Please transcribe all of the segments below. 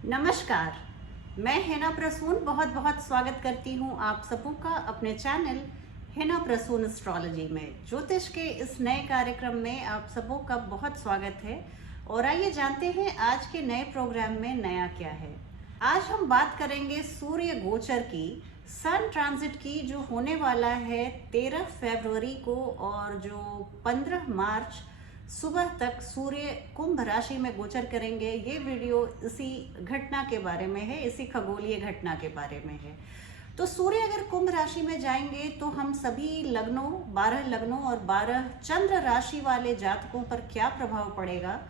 नमस्कार, मैं हेना प्रसून बहुत बहुत स्वागत करती हूँ आप सबों का अपने चैनल हेना प्रसून एस्ट्रोलॉजी में। ज्योतिष के इस नए कार्यक्रम में आप सबों का बहुत स्वागत है। और आइए जानते हैं आज के नए प्रोग्राम में नया क्या है। आज हम बात करेंगे सूर्य गोचर की, सन ट्रांजिट की, जो होने वाला है 13 फरवरी को और जो 15 मार्च सुबह तक सूर्य कुंभ राशि में गोचर करेंगे। ये वीडियो इसी घटना के बारे में है, इसी खगोलीय घटना के बारे में है। तो सूर्य अगर कुंभ राशि में जाएंगे तो हम सभी लग्नों, 12 लग्नों और 12 चंद्र राशि वाले जातकों पर क्या प्रभाव पड़ेगा,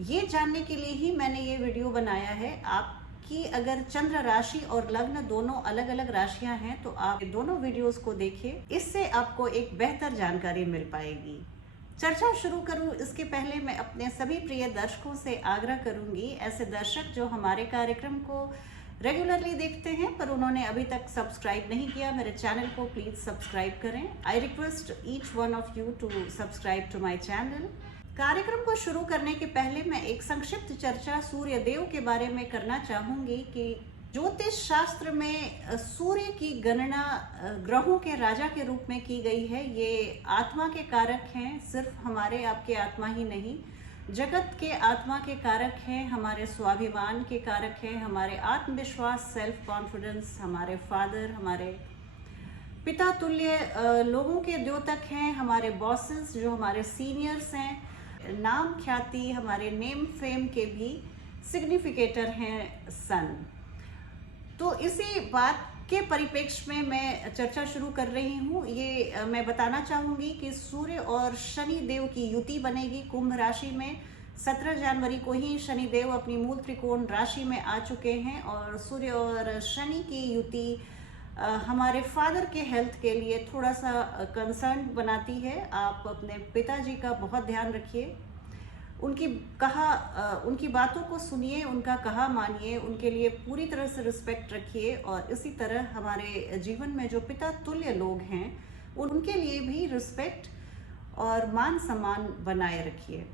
ये जानने के लिए ही मैंने ये वीडियो बनाया है। आपकी अगर चंद्र राशि और लग्न दोनों अलग अलग राशियां हैं तो आप दोनों वीडियोस को देखिए, इससे आपको एक बेहतर जानकारी मिल पाएगी। चर्चा शुरू करूं इसके पहले मैं अपने सभी प्रिय दर्शकों से आग्रह करूंगी, ऐसे दर्शक जो हमारे कार्यक्रम को रेगुलरली देखते हैं पर उन्होंने अभी तक सब्सक्राइब नहीं किया, मेरे चैनल को प्लीज सब्सक्राइब करें। I request each one of you to subscribe to my channel. कार्यक्रम को शुरू करने के पहले मैं एक संक्षिप्त चर्चा सूर्य देव के बारे में करना चाहूंगी कि ज्योतिष शास्त्र में सूर्य की गणना ग्रहों के राजा के रूप में की गई है। ये आत्मा के कारक हैं, सिर्फ हमारे आपके आत्मा ही नहीं, जगत के आत्मा के कारक हैं, हमारे स्वाभिमान के कारक हैं, हमारे आत्मविश्वास, सेल्फ कॉन्फिडेंस, हमारे फादर, हमारे पिता तुल्य लोगों के द्योतक हैं, हमारे बॉसेस जो हमारे सीनियर्स हैं, नाम ख्याति, हमारे नेम फेम के भी सिग्निफिकेटर हैं सन। तो इसी बात के परिप्रेक्ष्य में मैं चर्चा शुरू कर रही हूँ। ये मैं बताना चाहूँगी कि सूर्य और शनि देव की युति बनेगी कुंभ राशि में। 17 जनवरी को ही शनि देव अपनी मूल त्रिकोण राशि में आ चुके हैं और सूर्य और शनि की युति हमारे फादर के हेल्थ के लिए थोड़ा सा कंसर्न बनाती है। आप अपने पिताजी का बहुत ध्यान रखिए, उनकी बातों को सुनिए, उनका कहा मानिए, उनके लिए पूरी तरह से रिस्पेक्ट रखिए और इसी तरह हमारे जीवन में जो पिता तुल्य लोग हैं उनके लिए भी रिस्पेक्ट और मान सम्मान बनाए रखिए।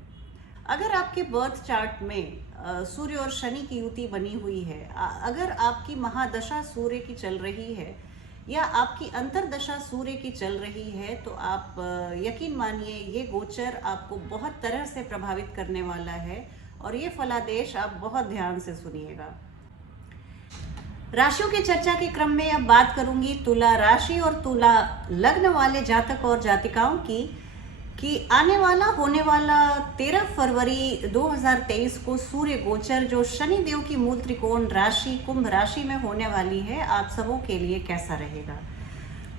अगर आपके बर्थ चार्ट में सूर्य और शनि की युति बनी हुई है, अगर आपकी महादशा सूर्य की चल रही है या आपकी अंतरदशा सूर्य की चल रही है तो आप यकीन मानिए ये गोचर आपको बहुत तरह से प्रभावित करने वाला है और ये फलादेश आप बहुत ध्यान से सुनिएगा। राशियों की चर्चा के क्रम में अब बात करूंगी तुला राशि और तुला लग्न वाले जातक और जातिकाओं की कि होने वाला 13 फरवरी 2023 को सूर्य गोचर जो शनि देव की मूल त्रिकोण राशि कुंभ राशि में होने वाली है, आप सबों के लिए कैसा रहेगा।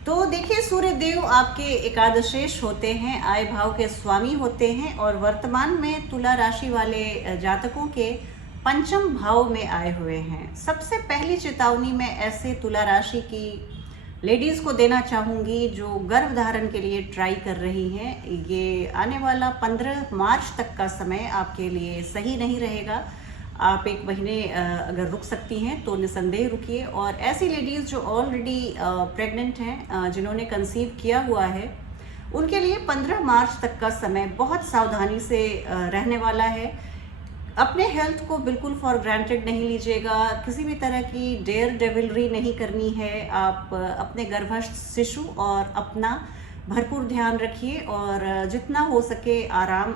तो देखिए, सूर्य देव आपके एकादशेष होते हैं, आय भाव के स्वामी होते हैं और वर्तमान में तुला राशि वाले जातकों के पंचम भाव में आए हुए हैं। सबसे पहली चेतावनी मैं ऐसे तुला राशि की लेडीज़ को देना चाहूँगी जो गर्भ धारण के लिए ट्राई कर रही हैं। ये आने वाला 15 मार्च तक का समय आपके लिए सही नहीं रहेगा। आप एक महीने अगर रुक सकती हैं तो निसंदेह रुकिए। और ऐसी लेडीज़ जो ऑलरेडी प्रेग्नेंट हैं, जिन्होंने कंसीव किया हुआ है, उनके लिए 15 मार्च तक का समय बहुत सावधानी से रहने वाला है। अपने हेल्थ को बिल्कुल फॉर ग्रांटेड नहीं लीजिएगा, किसी भी तरह की डेयर डेविलरी नहीं करनी है। आप अपने गर्भस्थ शिशु और अपना भरपूर ध्यान रखिए और जितना हो सके आराम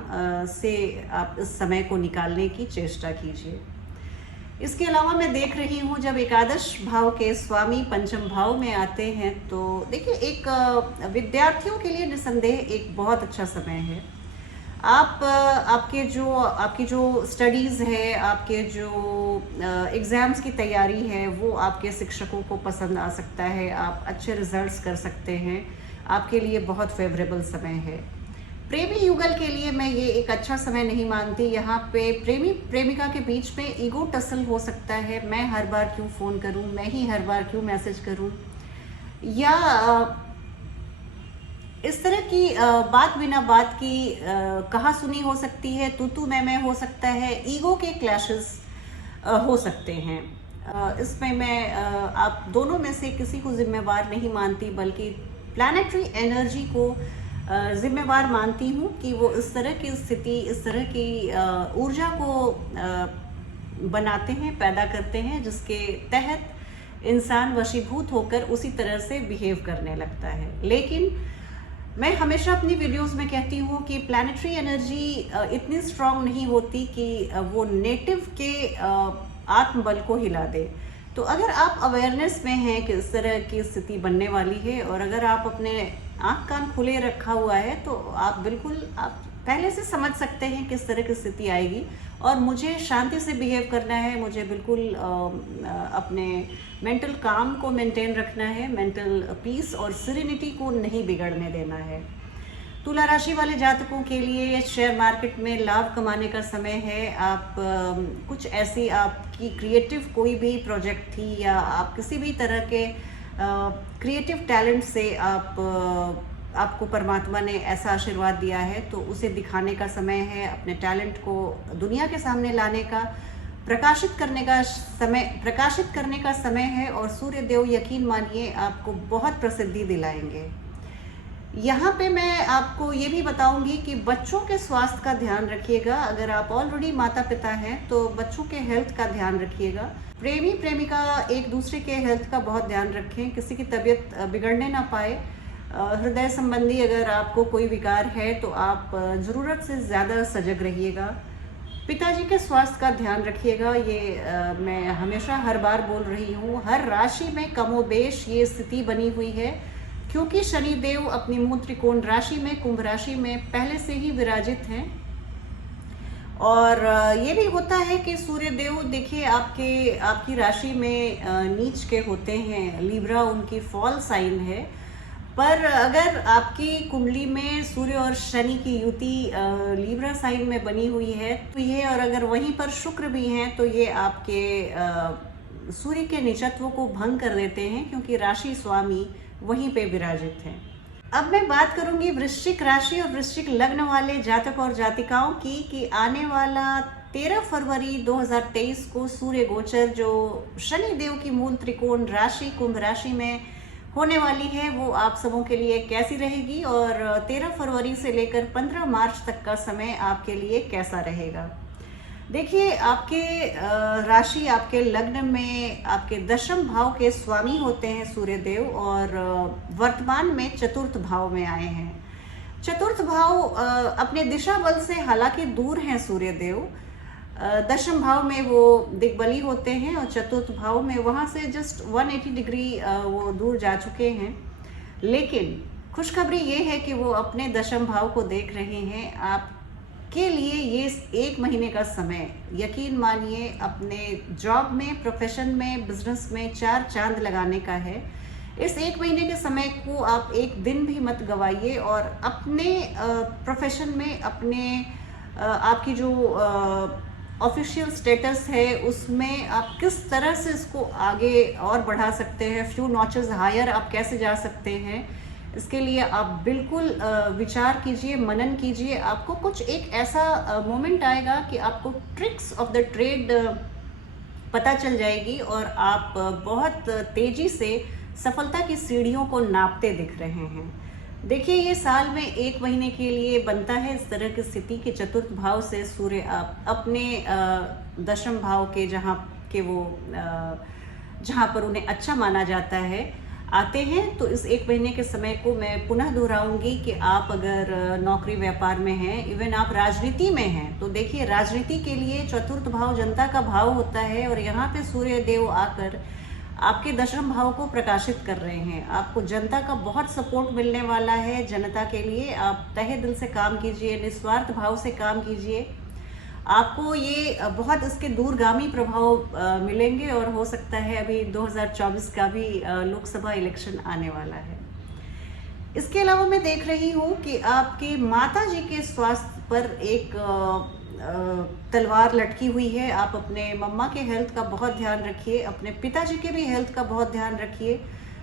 से आप इस समय को निकालने की चेष्टा कीजिए। इसके अलावा मैं देख रही हूँ जब एकादश भाव के स्वामी पंचम भाव में आते हैं तो देखिए, एक विद्यार्थियों के लिए निसंदेह एक बहुत अच्छा समय है। आपकी जो स्टडीज़ है, आपके जो एग्ज़ाम्स की तैयारी है, वो आपके शिक्षकों को पसंद आ सकता है, आप अच्छे रिजल्ट्स कर सकते हैं, आपके लिए बहुत फेवरेबल समय है। प्रेमी युगल के लिए मैं ये एक अच्छा समय नहीं मानती। यहाँ पे प्रेमी प्रेमिका के बीच में ईगो टसल हो सकता है, मैं हर बार क्यों फ़ोन करूँ, मैं ही हर बार क्यों मैसेज करूँ, या इस तरह की बात बिना बात की कहा सुनी हो सकती है, तू मैं हो सकता है, ईगो के क्लैशेस हो सकते हैं। इसमें मैं आप दोनों में से किसी को जिम्मेवार नहीं मानती, बल्कि प्लैनेटरी एनर्जी को जिम्मेवार मानती हूँ कि वो इस तरह की स्थिति, इस तरह की ऊर्जा को बनाते हैं, पैदा करते हैं, जिसके तहत इंसान वशीभूत होकर उसी तरह से बिहेव करने लगता है। लेकिन मैं हमेशा अपनी वीडियोस में कहती हूँ कि प्लैनेटरी एनर्जी इतनी स्ट्रांग नहीं होती कि वो नेटिव के आत्मबल को हिला दे। तो अगर आप अवेयरनेस में हैं कि इस तरह की स्थिति बनने वाली है, और अगर आप अपने आँख कान खुले रखा हुआ है, तो आप बिल्कुल आप पहले से समझ सकते हैं किस तरह की स्थिति आएगी। और मुझे शांति से बिहेव करना है, मुझे बिल्कुल अपने मेंटल काम को मेंटेन रखना है, मेंटल पीस और सिरेनिटी को नहीं बिगड़ने देना है। तुला राशि वाले जातकों के लिए शेयर मार्केट में लाभ कमाने का समय है। आप कुछ ऐसी आपकी क्रिएटिव कोई भी प्रोजेक्ट थी, या आप किसी भी तरह के क्रिएटिव टैलेंट से आपको परमात्मा ने ऐसा आशीर्वाद दिया है, तो उसे दिखाने का समय है। अपने टैलेंट को दुनिया के सामने लाने का, प्रकाशित करने का समय है। और सूर्य देव यकीन मानिए आपको बहुत प्रसिद्धि दिलाएंगे। यहाँ पे मैं आपको ये भी बताऊंगी कि बच्चों के स्वास्थ्य का ध्यान रखिएगा। अगर आप ऑलरेडी माता पिता हैं तो बच्चों के हेल्थ का ध्यान रखिएगा। प्रेमी प्रेमिका एक दूसरे के हेल्थ का बहुत ध्यान रखें, किसी की तबीयत बिगड़ने ना पाए। हृदय संबंधी अगर आपको कोई विकार है तो आप ज़रूरत से ज़्यादा सजग रहिएगा। पिताजी के स्वास्थ्य का ध्यान रखिएगा। ये मैं हमेशा हर बार बोल रही हूँ। हर राशि में कमोबेश ये स्थिति बनी हुई है, क्योंकि शनि देव अपनी मूल त्रिकोण राशि में, कुंभ राशि में पहले से ही विराजित हैं। और ये भी होता है कि सूर्य देव देखिए आपकी राशि में नीच के होते हैं। लिब्रा उनकी फॉल साइन है, पर अगर आपकी कुंडली में सूर्य और शनि की युति लिब्रा साइन में बनी हुई है तो ये, और अगर वहीं पर शुक्र भी हैं, तो ये आपके सूर्य के नीचत्व को भंग कर देते हैं, क्योंकि राशि स्वामी वहीं पे विराजित हैं। अब मैं बात करूंगी वृश्चिक राशि और वृश्चिक लग्न वाले जातक और जातिकाओं की, कि आने वाला 13 फरवरी 2023 को सूर्य गोचर जो शनि देव की मूल त्रिकोण राशि कुंभ राशि में होने वाली है, वो आप सबों के लिए कैसी रहेगी, और 13 फरवरी से लेकर 15 मार्च तक का समय आपके लिए कैसा रहेगा। देखिए, आपके राशि, आपके लग्न में आपके दशम भाव के स्वामी होते हैं सूर्य देव, और वर्तमान में चतुर्थ भाव में आए हैं। चतुर्थ भाव अपने दिशा बल से हालांकि दूर हैं सूर्य देव। दशम भाव में वो दिग्बली होते हैं, और चतुर्थ भाव में वहाँ से जस्ट 180 डिग्री वो दूर जा चुके हैं। लेकिन खुशखबरी ये है कि वो अपने दशम भाव को देख रहे हैं। आप के लिए ये 1 महीने का समय यकीन मानिए अपने जॉब में, प्रोफेशन में, बिजनेस में 4 चांद लगाने का है। इस 1 महीने के समय को आप एक दिन भी मत गवाइए, और अपने प्रोफेशन में, अपने आपकी जो ऑफिशियल स्टेटस है उसमें आप किस तरह से इसको आगे और बढ़ा सकते हैं, फ्यू नॉचेस हायर आप कैसे जा सकते हैं, इसके लिए आप बिल्कुल विचार कीजिए, मनन कीजिए। आपको कुछ एक ऐसा मोमेंट आएगा कि आपको ट्रिक्स ऑफ द ट्रेड पता चल जाएगी, और आप बहुत तेजी से सफलता की सीढ़ियों को नापते दिख रहे हैं। देखिए, ये साल में 1 महीने के लिए बनता है इस तरह की स्थिति कि चतुर्थ भाव से सूर्य आप अपने दशम भाव के जहाँ पर उन्हें अच्छा माना जाता है आते हैं। तो इस 1 महीने के समय को मैं पुनः दोहराऊंगी कि आप अगर नौकरी व्यापार में हैं, इवन आप राजनीति में हैं, तो देखिए राजनीति के लिए चतुर्थ भाव जनता का भाव होता है, और यहाँ पे सूर्य देव आकर आपके दशम भाव को प्रकाशित कर रहे हैं। आपको जनता का बहुत सपोर्ट मिलने वाला है। जनता के लिए आप तहे दिल से काम कीजिए, निस्वार्थ भाव से काम कीजिए। आपको ये बहुत इसके दूरगामी प्रभाव मिलेंगे, और हो सकता है अभी 2024 का भी लोकसभा इलेक्शन आने वाला है। इसके अलावा मैं देख रही हूँ कि आपके माता जी के स्वास्थ्य पर एक तलवार लटकी हुई है। आप अपने मम्मा के हेल्थ का बहुत ध्यान रखिए, अपने पिताजी के भी हेल्थ का बहुत ध्यान रखिए।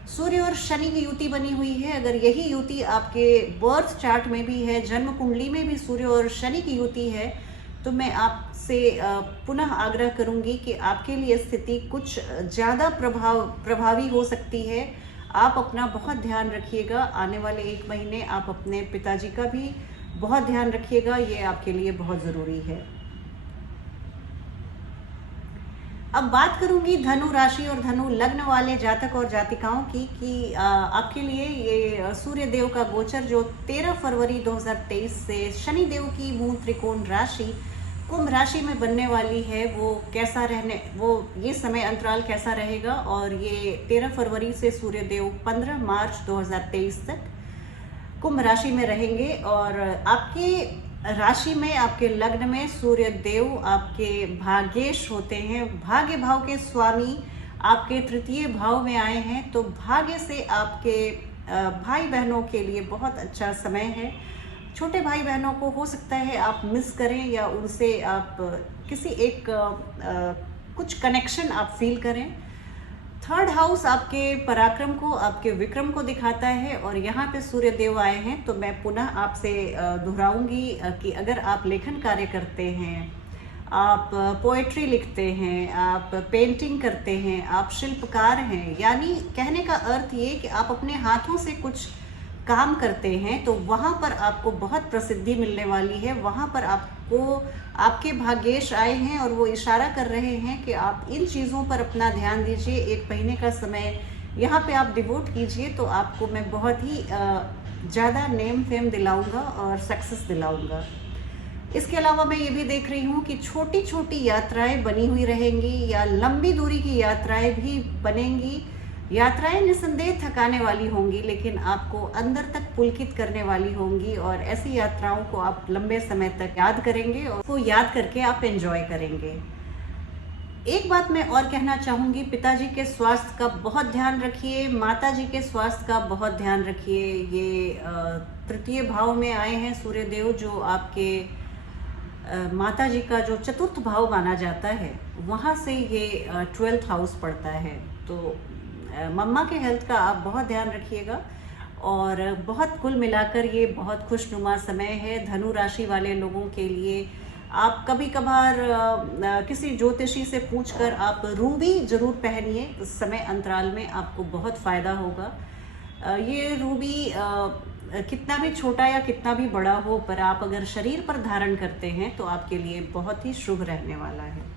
सूर्य और शनि की युति बनी हुई है। अगर यही युति आपके बर्थ चार्ट में भी है, जन्म कुंडली में भी सूर्य और शनि की युति है, तो मैं आपसे पुनः आग्रह करूंगी कि आपके लिए स्थिति कुछ ज़्यादा प्रभावी हो सकती है। आप अपना बहुत ध्यान रखिएगा। आने वाले 1 महीने आप अपने पिताजी का भी बहुत ध्यान रखिएगा, ये आपके लिए बहुत ज़रूरी है। अब बात करूंगी धनु राशि और धनु लग्न वाले जातक और जातिकाओं की कि आपके लिए ये सूर्य देव का गोचर जो 13 फरवरी 2023 से शनि देव की मूल त्रिकोण राशि कुंभ राशि में बनने वाली है, वो ये समय अंतराल कैसा रहेगा। और ये 13 फरवरी से सूर्य देव 15 मार्च 2023 तक कुंभ राशि में रहेंगे। और आपके राशि में, आपके लग्न में सूर्य देव आपके भाग्येश होते हैं, भाग्य भाव के स्वामी आपके तृतीय भाव में आए हैं। तो भाग्य से आपके भाई बहनों के लिए बहुत अच्छा समय है। छोटे भाई बहनों को हो सकता है आप मिस करें या उनसे आप किसी एक कुछ कनेक्शन आप फील करें। थर्ड हाउस आपके पराक्रम को, आपके विक्रम को दिखाता है और यहाँ पे सूर्य देव आए हैं। तो मैं पुनः आपसे दोहराऊंगी कि अगर आप लेखन कार्य करते हैं, आप पोएट्री लिखते हैं, आप पेंटिंग करते हैं, आप शिल्पकार हैं, यानी कहने का अर्थ ये कि आप अपने हाथों से कुछ काम करते हैं, तो वहाँ पर आपको बहुत प्रसिद्धि मिलने वाली है। वहाँ पर आपको आपके भाग्येश आए हैं और वो इशारा कर रहे हैं कि आप इन चीज़ों पर अपना ध्यान दीजिए। 1 महीने का समय यहाँ पे आप डिवोट कीजिए तो आपको मैं बहुत ही ज़्यादा नेम फेम दिलाऊंगा और सक्सेस दिलाऊंगा। इसके अलावा मैं ये भी देख रही हूँ कि छोटी छोटी यात्राएं बनी हुई रहेंगी या लंबी दूरी की यात्राएं भी बनेंगी। यात्राएं निसंदेह थकाने वाली होंगी, लेकिन आपको अंदर तक पुलकित करने वाली होंगी और ऐसी यात्राओं को आप लंबे समय तक याद करेंगे और उसको याद करके आप एंजॉय करेंगे। एक बात मैं और कहना चाहूँगी, पिताजी के स्वास्थ्य का बहुत ध्यान रखिए, माताजी के स्वास्थ्य का बहुत ध्यान रखिए। ये तृतीय भाव में आए हैं सूर्यदेव, जो आपके माताजी का जो चतुर्थ भाव माना जाता है, वहाँ से ये 12th हाउस पड़ता है। तो मम्मा के हेल्थ का आप बहुत ध्यान रखिएगा। और बहुत कुल मिलाकर ये बहुत खुशनुमा समय है धनु राशि वाले लोगों के लिए। आप कभी कभार किसी ज्योतिषी से पूछकर आप रूबी जरूर पहनिए, इस समय अंतराल में आपको बहुत फ़ायदा होगा। ये रूबी कितना भी छोटा या कितना भी बड़ा हो, पर आप अगर शरीर पर धारण करते हैं तो आपके लिए बहुत ही शुभ रहने वाला है।